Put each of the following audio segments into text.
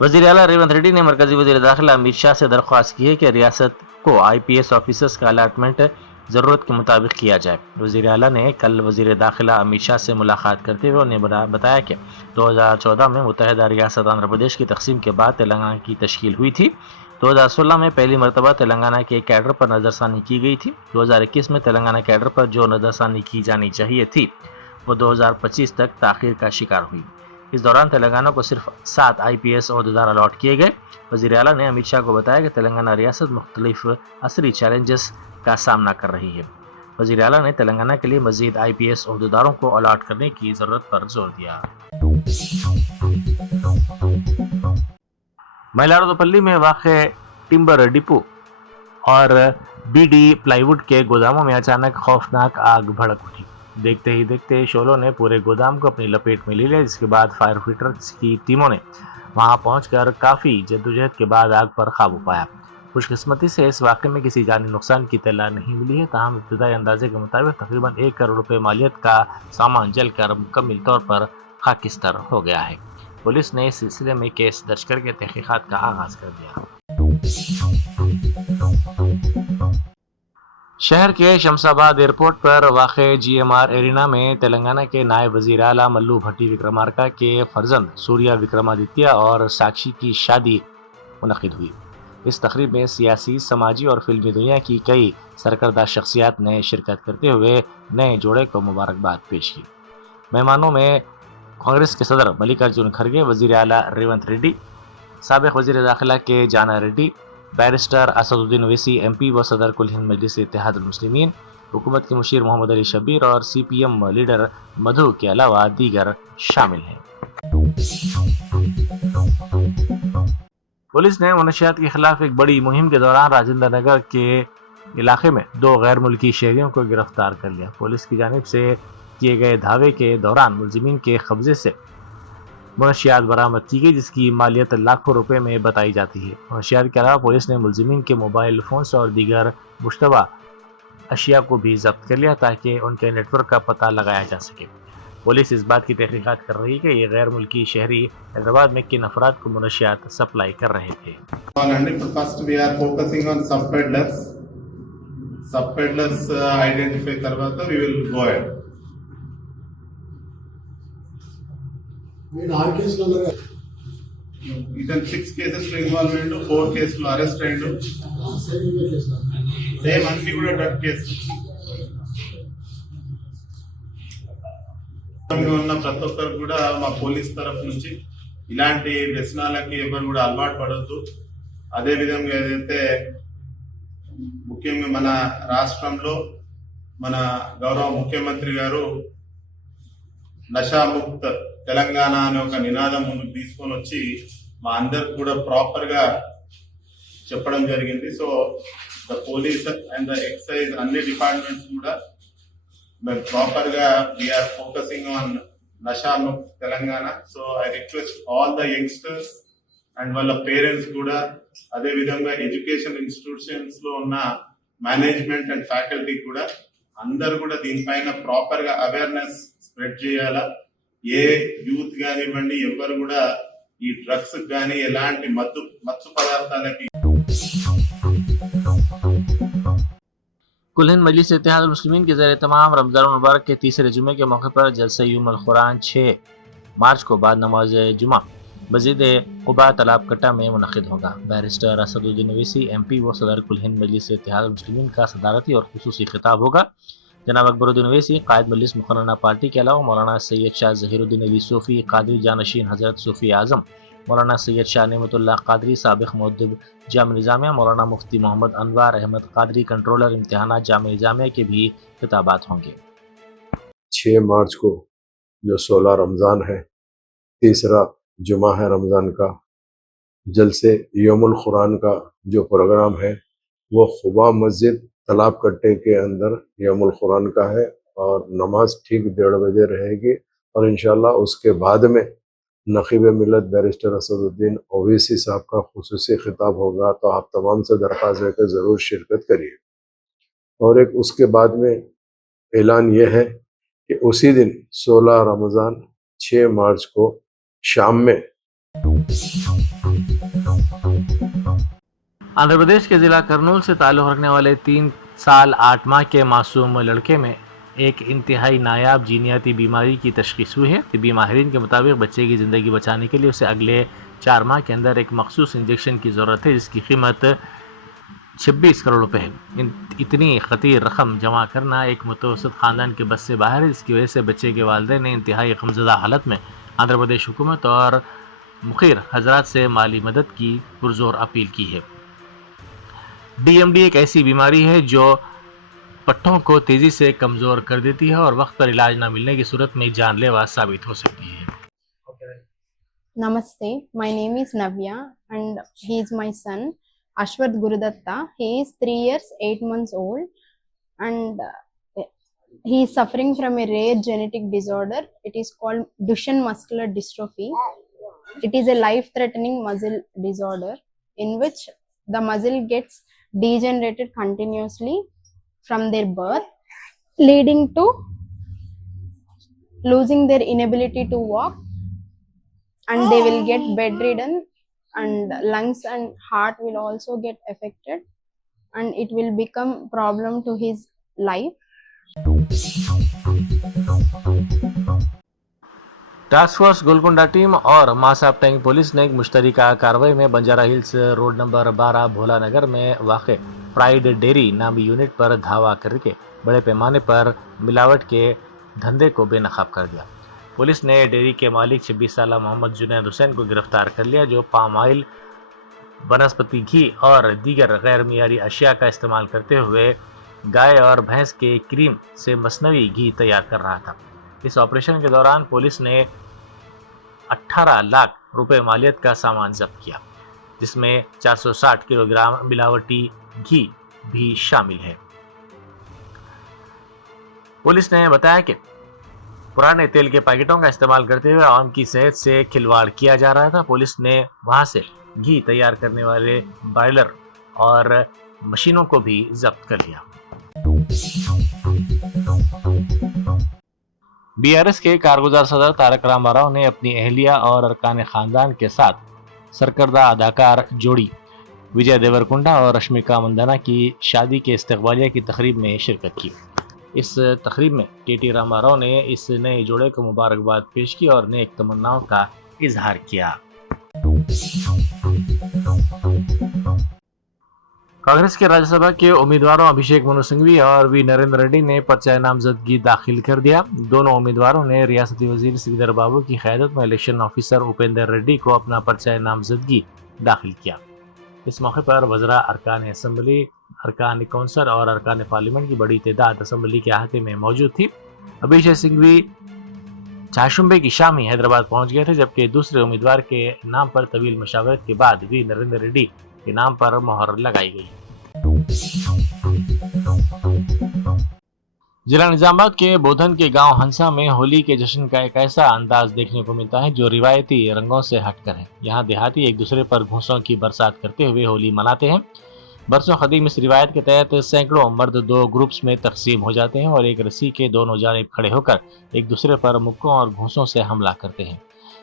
वज़ीर आला रेवंत रेड्डी ने मरकजी वज़ीर दाखिला अमित शाह से दरख्वास्त की है कि रियासत को IPS ऑफिसर्स का अलाटमेंट ज़रूरत के मुताबिक किया जाए। वज़ीर आला ने कल वज़ीर दाखिला अमित शाह से मुलाकात करते हुए उन्हें बताया कि 2014 में मुत्तहिदा रियासत आंध्र प्रदेश की तकसीम के बाद तेलंगाना की तश्कील हुई थी। 2016 में पहली मरतबा तेलंगाना के कैडर पर नज़रसानी की गई थी। 2021 में तेलंगाना कैडर पर जो नज़रसानी की जानी चाहिए थी वो 2025 तक ताख़ीर का शिकार हुई। इस दौरान तेलंगाना को सिर्फ 7 IPS अहदेदार अलॉट किए गए। वज़ीर आला ने अमित शाह को बताया कि तेलंगाना रियासत मुख्तलिफ असरी चैलेंजेस का सामना कर रही है। वज़ीर आला ने तेलंगाना के लिए मज़ीद IPS अहदेदारों को अलॉट करने की ज़रूरत पर जोर दिया। मइलाडुतुपल्ली में वाक़े टिम्बर डिपो और BD प्लाईवुड के गोदामों में अचानक खौफनाक आग भड़क उठी। देखते ही देखते शोलों ने पूरे गोदाम को अपनी लपेट में ले लिया, जिसके बाद फायर फाइटर्स की टीमों ने वहां पहुंचकर काफ़ी जद्दोजहद के बाद आग पर काबू पाया। खुशकिस्मती से इस वाक़े में किसी जानी नुकसान की इत्तला नहीं मिली है। ताहम इब्तदाई अंदाजे के मुताबिक तकरीबन 1 करोड़ रुपए मालियत का सामान जलकर मुकम्मल तौर पर खाकिस्तर हो गया है। पुलिस ने इस सिलसिले में केस दर्ज करके तहकीकात का आगाज कर दिया। शहर के शमशाबाद एयरपोर्ट पर वाक़े GMR एरिना में तेलंगाना के नायब वज़ीर आला मल्लू भट्टी विक्रमार्का के फर्जंद सूर्या विक्रमादित्य और साक्षी की शादी मुनक़िद हुई। इस तकरीब में सियासी, समाजी और फिल्मी दुनिया की कई सरकर्दा शख्सियात ने शिरकत करते हुए नए जोड़े को मुबारकबाद पेश की। मेहमानों में कांग्रेस के सदर मल्लिकार्जुन खड़गे, वज़ीर आला रेवंत रेड्डी, साबिक़ वज़ीर दाखिला के जाना रेड्डी, बैरिस्टर असदुद्दीन ओवैसी MP व सदर कुल हिंद मजलिस इत्तेहादुल मुस्लिमीन, हुकूमत के मुशीर मोहम्मद अली शब्बीर और CPM लीडर मधु के अलावा दीगर शामिल हैं। पुलिस ने मनशियात के खिलाफ एक बड़ी मुहिम के दौरान राजेंद्र नगर के इलाके में 2 गैर मुल्की शहरियों को गिरफ्तार कर लिया। पुलिस की जानिब से किए गए धावे के दौरान मुलजिमीन के कब्जे से मनशियात बरामद की गई, जिसकी मालियत लाखों रुपए में बताई जाती है। मनशियात के अलावा पुलिस ने मुलजिमीन के मोबाइल फोन्स और दीगर मुश्तबा अशिया को भी जब्त कर लिया ताकि उनके नेटवर्क का पता लगाया जा सके। पुलिस इस बात की तहकीकात कर रही है कि ये गैर मुल्की शहरी हैदराबाद में किन अफराद को मनशियात सप्लाई कर रहे थे। First we are focusing on sub peddlers identify करवाता वी विल गो अहेड। ಇದನ್ನು 6 ಕೇಸಸ್ ಇನ್ವಾಲ್ವ್ಮೆಂಟ್ 4 ಕೇಸ್ ಅರೆಸ್ಟ್ ಅయ్యిండు సేమ్ అన్ని కూడా డ్రగ్ కేసు ఉన్న ప్రతి ఒక్కరు కూడా మా పోలీస్ తరఫు నుంచి ఇలాంటి వ్యసనాలకి ఎవరు కూడా అలవాటు పడొద్దు. అదే విధంగా ఏదైతే ముఖ్యంగా మన రాష్ట్రంలో మన గౌరవ ముఖ్యమంత్రి గారు నషాముక్త తెలంగాణ అనే ఒక నినాదం ముందుకు తీసుకొని వచ్చి మా అందరికి కూడా ప్రాపర్ గా చెప్పడం జరిగింది. So the police and the excise అన్ని డిపార్ట్మెంట్స్ కూడా మేము ప్రాపర్ గా వీఆర్ ఫోకసింగ్ ఆన్ నషాముక్త Telangana. So I request all the youngsters and వాళ్ళ పేరెంట్స్ కూడా, అదే విధంగా ఎడ్యుకేషన్ ఇన్స్టిట్యూషన్స్ లో ఉన్న మేనేజ్మెంట్ అండ్ ఫ్యాకల్టీ కూడా అందరు కూడా దీనిపైన ప్రాపర్ గా అవేర్నెస్ స్ప్రెడ్ చేయాలా. ఏ యూత్ కానివ్వండి ఎవరు కూడా ఈ డ్రగ్స్ కానీ ఎలాంటి మత్తు పదార్థాలకి कुल हिंद मजलिस इत्तेहादुल मुस्लिमीन के ज़रिए तमाम रमज़ान मुबारक के तीसरे जुमे के मौके पर जलसा यौमुल कुरान 6 मार्च को बाद नमाज जुमा मस्जिद कुबा तालाब कट्टा में मुनक़िद होगा। बैरिस्टर असदुद्दीन ओवैसी MP व सदर कुल हिंद मजलिस इत्तेहादुल मुस्लिमीन का सदारती और खुसूसी खिताब होगा। जनाब अकबरुद्दीन ओवैसी कायद मजलिस मुकर्रना पार्टी के अलावा मौलाना सैयद शाह ज़हीरुद्दीन अली सूफ़ी कादरी जानशीन हज़रत सूफ़ी आज़म, मौलाना सैयद शाह नेमतुल्लाह कादरी साबिक़ मुअद्दिब जाम निज़ामिया, मौलाना मुफ्ती मोहम्मद अनवार अहमद कादरी कंट्रोलर इम्तिहानात जाम निज़ामिया के भी खिताबात होंगे। 6 मार्च को जो 16 रमज़ान है, तीसरा जुमा है रमज़ान का, जलसे यौमुल कुरान का जो प्रोग्राम है वो खुबा मस्जिद तालाब कट्टे के अंदर यौमुल कुरान का है और नमाज ठीक 1:30 बजे रहेगी और इंशाअल्लाह उसके बाद में नक़ीब मिलत बैरिस्टर असदुद्दीन ओवैसी साहब का खुसूसी खिताब होगा। तो आप तमाम से दरख्वास्त है कि ज़रूर शिरकत करिए। और एक उसके बाद में ऐलान ये है कि उसी दिन 16 रमज़ान 6 मार्च को शाम में آندھرا پردیش کے ضلع کرنول سے تعلق رکھنے والے 3 سال 8 ماہ کے معصوم لڑکے میں ایک انتہائی نایاب جینیاتی بیماری کی تشخیص ہوئی ہے۔ طبی ماہرین کے مطابق بچے کی زندگی بچانے کے لیے اسے اگلے 4 ماہ کے اندر ایک مخصوص انجیکشن کی ضرورت ہے، جس کی قیمت 26 کروڑ روپے ہے۔ اتنی خطیر رقم جمع کرنا ایک متوسط خاندان کے بس سے باہر ہے، جس کی وجہ سے بچے کے والدین نے انتہائی غمزدہ حالت میں آندھرا پردیش حکومت اور مخیر حضرات سے مالی مدد کی پرزور اپیل کی ہے۔ ڈی ایم ڈی ایک ایسی بیماری ہے جو پٹھوں کو تیزی سے کمزور کر دیتی ہے اور وقت پر علاج نہ ملنے کی صورت میں جان لیوا ثابت ہو سکتی ہے۔ Namaste, my name is Navya and he is my son Ashwath Gurudatta. He is 3 years 8 months old and he is suffering from a rare genetic disorder. It is called Duchenne muscular dystrophy. It is a life-threatening muscle disorder in which the muscle gets degenerated continuously from their birth, leading to losing their inability to walk, and they will get bedridden, and lungs and heart will also get affected, and it will become problem to his life. Task force Golconda team اور ماساب tank police نے ایک مشترکہ کارروائی میں Banjara Hills road number 12 بھولا نگر میں واقع pride dairy نامی یونٹ پر دھاوا کر کے بڑے پیمانے پر ملاوٹ کے دھندے کو بے نقاب کر دیا۔ پولیس نے ڈیری کے مالک 26 سالہ محمد جنید حسین کو گرفتار کر لیا، جو پام آئل، بنسپتی گھی اور دیگر غیر معیاری اشیاء کا استعمال کرتے ہوئے گائے اور بھینس کے کریم سے مصنوعی گھی تیار کر رہا تھا۔ اس آپریشن کے دوران پولیس نے 18 لاکھ روپے مالیت کا سامان ضبط کیا، جس میں 460 کلو گرام ملاوٹی گھی بھی شامل ہے۔ پولیس نے بتایا کہ پرانے تیل کے پیکٹوں کا استعمال کرتے ہوئے عوام کی صحت سے کھلواڑ کیا جا رہا تھا۔ پولیس نے وہاں سے گھی تیار کرنے والے بائلر اور مشینوں کو بھی ضبط کر لیا۔ بی آر ایس کے کارگزار صدر تارک راما راؤ نے اپنی اہلیہ اور ارکان خاندان کے ساتھ سرکردہ اداکار جوڑی وجے دیورکنڈا اور رشمیکا مندنا کی شادی کے استقبالیہ کی تقریب میں شرکت کی۔ اس تقریب میں کے ٹی راما راؤ نے اس نئے جوڑے کو مبارکباد پیش کی اور نیک تمناؤں کا اظہار کیا۔ کانگریس کے راجیہ سبھا کے امیدواروں ابھیشیک منو سنگھوی اور وی نریندر ریڈی نے پرچہ نامزدگی داخل کر دیا۔ دونوں امیدواروں نے ریاستی وزیر سریدھر بابو کی قیادت میں الیکشن آفیسر اپیندر ریڈی کو اپنا پرچہ نامزدگی داخل کیا۔ اس موقع پر وزراء، ارکان اسمبلی، ارکان کونسل اور ارکان پارلیمنٹ کی بڑی تعداد اسمبلی کے احاطے میں موجود تھی۔ ابھیشیک سنگھوی چاشمبے کی شامی حیدرآباد پہنچ گئے تھے، جبکہ دوسرے امیدوار کے نام پر طویل مشاورت کے بعد وی نریندر ریڈی کے نام پر مہر لگائی گئی۔ ضلع نظام آباد کے بودھن کے گاؤں ہنسا میں ہولی کے جشن کا ایک ایسا انداز دیکھنے کو ملتا ہے جو روایتی رنگوں سے ہٹ کر ہے۔ یہاں دیہاتی ایک دوسرے پر گھونسوں کی برسات کرتے ہوئے ہولی مناتے ہیں۔ برسوں قدیم اس روایت کے تحت سینکڑوں مرد 2 گروپس میں تقسیم ہو جاتے ہیں اور ایک رسی کے دونوں جانب کھڑے ہو کر ایک دوسرے پر مکوں اور گھونسوں سے حملہ کرتے ہیں۔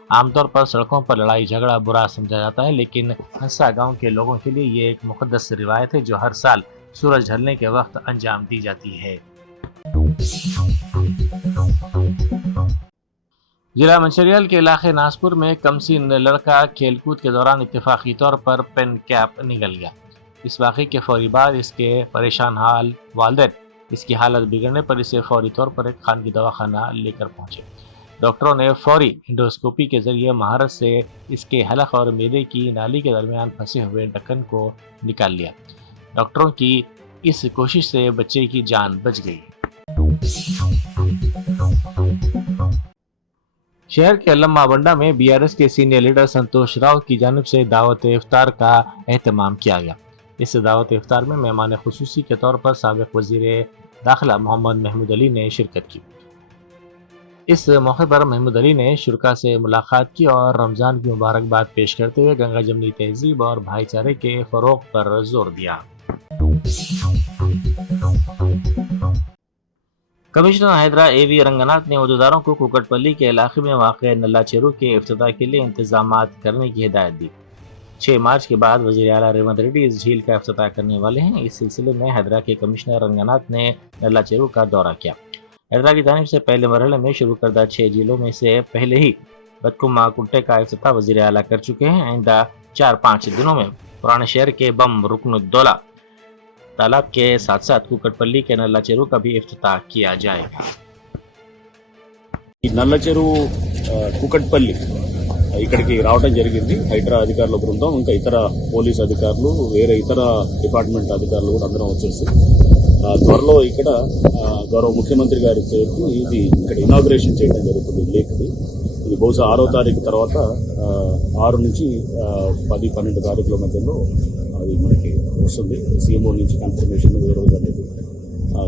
عام طور پر سڑکوں پر لڑائی جھگڑا برا سمجھا جاتا ہے، لیکن ہنسا گاؤں کے لوگوں کے لیے یہ ایک مقدس روایت ہے جو ہر سال سورج ڈھلنے کے وقت انجام دی جاتی ہے۔ ضلع منچریال کے علاقے ناسپور میں کم سن لڑکا کھیل کود کے دوران اتفاقی طور پر پین کیپ نگل گیا۔ اس واقعے کے فوری بعد اس کے پریشان حال والدین اس کی حالت بگڑنے پر اسے فوری طور پر ایک خانگی دواخانہ لے کر پہنچے۔ ڈاکٹروں نے فوری انڈوسکوپی کے ذریعے مہارت سے اس کے حلق اور معدے کی نالی کے درمیان پھنسے ہوئے ڈھکن کو نکال لیا۔ ڈاکٹروں کی اس کوشش سے بچے کی جان بچ گئی۔ شہر کے لما بنڈا میں بی آر ایس کے سینئر لیڈر سنتوش راؤ کی جانب سے دعوت افطار کا اہتمام کیا گیا۔ اس دعوت افطار میں مہمان خصوصی کے طور پر سابق وزیر داخلہ محمد محمود علی نے شرکت کی۔ اس موقع پر محمود علی نے شرکاء سے ملاقات کی اور رمضان کی مبارکباد پیش کرتے ہوئے گنگا جمنی تہذیب اور بھائی چارے کے فروغ پر زور دیا۔ کمشنر حیدرا اے وی رنگناتھ نے عہدیداروں کو کوکٹ پلی کے علاقے میں واقع نلا چیرو کے افتتاح کے لیے انتظامات کرنے کی ہدایت دی۔ 6 मार्च के बाद वज़ीर आला रेवंत रेड्डी इस झील का इफ्तिताह करने वाले हैं। इस सिलसिले में हैदरा के कमिश्नर रंगनाथ ने नल्ला चेरू का दौरा किया। हैदरा की जानिब से पहले मरहले में शुरू करदा 6 झीलों में से पहले ही बदकुमा कुट्टे का इफ्तिताह वज़ीर आला कर चुके हैं। आइंदा 4-5 दिनों में पुराने शहर के बम रुकनुद्दौला तालाब के साथ साथ कुकटपल्ली के नल्ला चेरू का भी इफ्तिताह किया जाएगा। ఈ నల్ల చెరువు కుకట్పల్లి ఇక్కడికి రావడం జరిగింది. హైడ్రా అధికారుల బృందం, ఇంకా ఇతర పోలీస్ అధికారులు, వేరే ఇతర డిపార్ట్మెంట్ అధికారులు కూడా అందరం వచ్చేసి త్వరలో ఇక్కడ గౌరవ ముఖ్యమంత్రి గారి చేతి ఇది ఇక్కడ ఇనాగ్రేషన్ చేయడం జరుగుతుంది. లేక్ది ఇది బహుశా 6వ తారీఖు తర్వాత 6 నుంచి 10-12 తారీఖుల మధ్యలో అది మనకి వస్తుంది. సీఎంఓ నుంచి కన్ఫర్మేషన్ ఏ రోజు అనేది.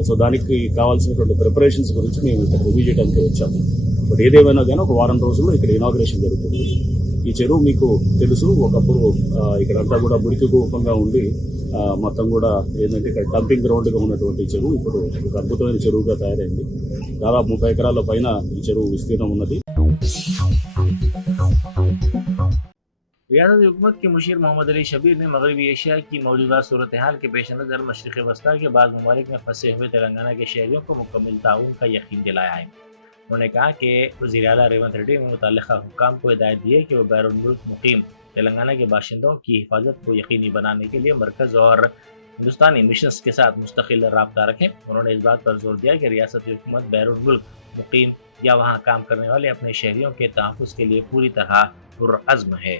సో దానికి కావాల్సినటువంటి ప్రిపరేషన్స్ గురించి మేము ఇక్కడ రివ్యూ చేయడానికి వచ్చాము. బట్ ఏదేమైనా కానీ ఒక వారం రోజుల్లో ఇక్కడ ఇనాగ్రేషన్ జరుగుతుంది. ఈ చెరువు మీకు తెలుసు, ఒకప్పుడు ఇక్కడంతా కూడా మురికి కూపంగా ఉండి మొత్తం కూడా ఏంటంటే ఇక్కడ డంపింగ్ గ్రౌండ్గా ఉన్నటువంటి చెరువు ఇప్పుడు ఒక అద్భుతమైన చెరువుగా తయారైంది. దాదాపు 30 ఎకరాల పైన ఈ చెరువు విస్తీర్ణం ఉన్నది. रियासती हुकूमत के मुशीर मोहम्मद अली शबीर ने मगरबी एशिया की मौजूदा सूरत हाल के पेश नज़र मशरक़ वस्ता के बाद ममालिक में फंसे हुए तेलंगाना के शहरियों को मुकम्मल ताउन का यकीन दिलाया है। उन्होंने कहा कि वज़ीर आला रेवंत रेड्डी ने मुतल्लिक़ा हुक्काम को हिदायत दी है कि वह बैरून मुल्क मुकीम तेलंगाना के बाशिंदों की हिफाजत को यकीनी बनाने के लिए मरकज़ और हिंदुस्तानी मिशंस के साथ मुस्तकिल रब्ता रखें। उन्होंने इस बात पर जोर दिया कि रियासती हुकूमत बैरून मुल्क मुकीम या वहाँ काम करने वाले अपने शहरियों के तहफ़्फ़ुज़ के लिए पूरी तरह पुरअज़्म है।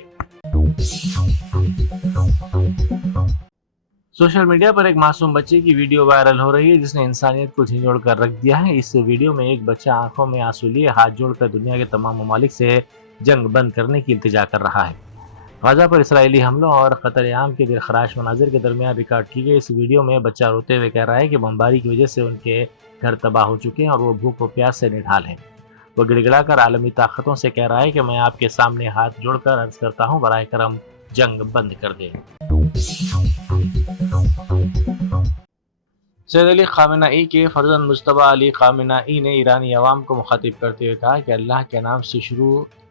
सोशल मीडिया पर एक मासूम बच्चे की वीडियो वायरल हो रही है जिसने इंसानियत को झिंझोड़ कर रख दिया है। इस वीडियो में एक बच्चा आंखों में आंसू लिए हाथ जोड़कर दुनिया के तमाम ममालिक से जंग बंद करने की इल्तिजा कर रहा है। गाजा पर इसराइली हमलों और कत्ल आम के दिलखराश मनाजिर के दरमियान रिकॉर्ड की गई इस वीडियो में बच्चा रोते हुए कह रहा है कि बमबारी की वजह से उनके घर तबाह हो चुके हैं और वो भूख व प्यास से निढाल हैं। वो गिड़गिड़ाकर आलमी ताकतों से कह रहा है कि मैं आपके सामने हाथ जोड़कर अर्ज करता हूँ, बराए करम जंग बंद कर दें। सैयद अली खामेनाई के फर्जंद मुज्तबा अली खामेनाई ने ईरानी अवाम को मुखातिब करते हुए कहा कि अल्लाह के नाम से शुरू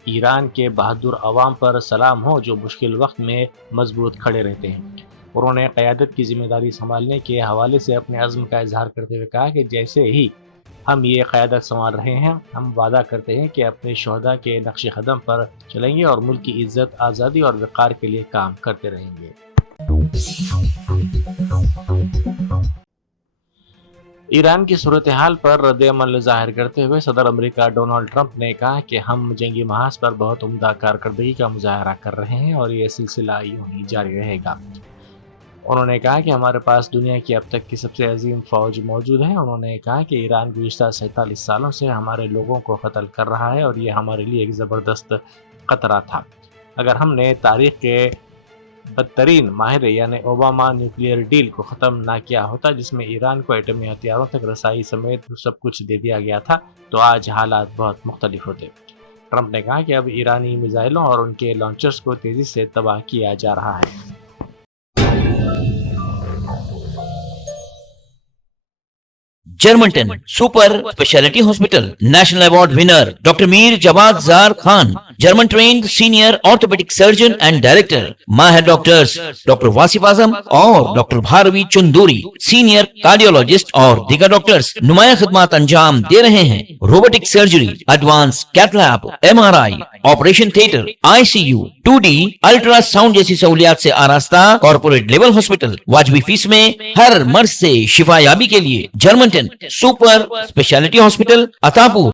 ईरान के बहादुर अवाम पर सलाम हो जो मुश्किल वक्त में मजबूत खड़े रहते हैं। उन्होंने क़यादत की जिम्मेदारी संभालने के हवाले से अपने अज़्म का इजहार करते हुए कहा कि जैसे ही हम ये क़यादत संभाल रहे हैं, हम वादा करते हैं कि अपने शोहदा के नक्श कदम पर चलेंगे और मुल्क की इज़्ज़त, आज़ादी और वक़ार के लिए काम करते रहेंगे। ईरान की सूरत हाल पर रद्द-ए-अमल ज़ाहिर करते हुए सदर अमेरिका डोनाल्ड ट्रंप ने कहा कि हम जंगी महाज पर बहुत उम्दा कारकर्दगी का मुजाहरा कर रहे हैं और ये सिलसिला यूं ही जारी रहेगा। उन्होंने कहा कि हमारे पास दुनिया की अब तक की सबसे अजीम फ़ौज मौजूद है। उन्होंने कहा कि ईरान गुज़िश्ता 47 सालों से हमारे लोगों को कत्ल कर रहा है और ये हमारे लिए एक ज़बरदस्त ख़तरा था। अगर हमने तारीख़ के बदतरीन माहिर यानी ओबामा न्यूक्लियर डील को ख़त्म ना किया होता जिसमें ईरान को एटमी हथियारों तक रसाई समेत सब कुछ दे दिया गया था, तो आज हालात बहुत मुख्तलिफ होते। ट्रंप ने कहा कि अब ईरानी मिसाइलों और उनके लॉन्चर्स को तेज़ी से तबाह किया जा रहा है। Germantown super speciality hospital national award winner doctor Mir Jawad Jar Khan, German trained senior orthopaedic surgeon and director, माहिर डॉक्टर्स डॉक्टर वासिफ आजम और doctor Bharvi Chanduri, senior cardiologist और दीगर डॉक्टर्स नुमाया खिदमत अंजाम दे रहे हैं। Robotic surgery, advance cath lab, MRI, operation theatre, ICU, 2D ultrasound जैसी सहूलियात से आरास्ता कॉर्पोरेट लेवल हॉस्पिटल, वाजबी फीस में हर मर्ज से शिफायाबी के लिए Germanton super speciality hospital, Attapur.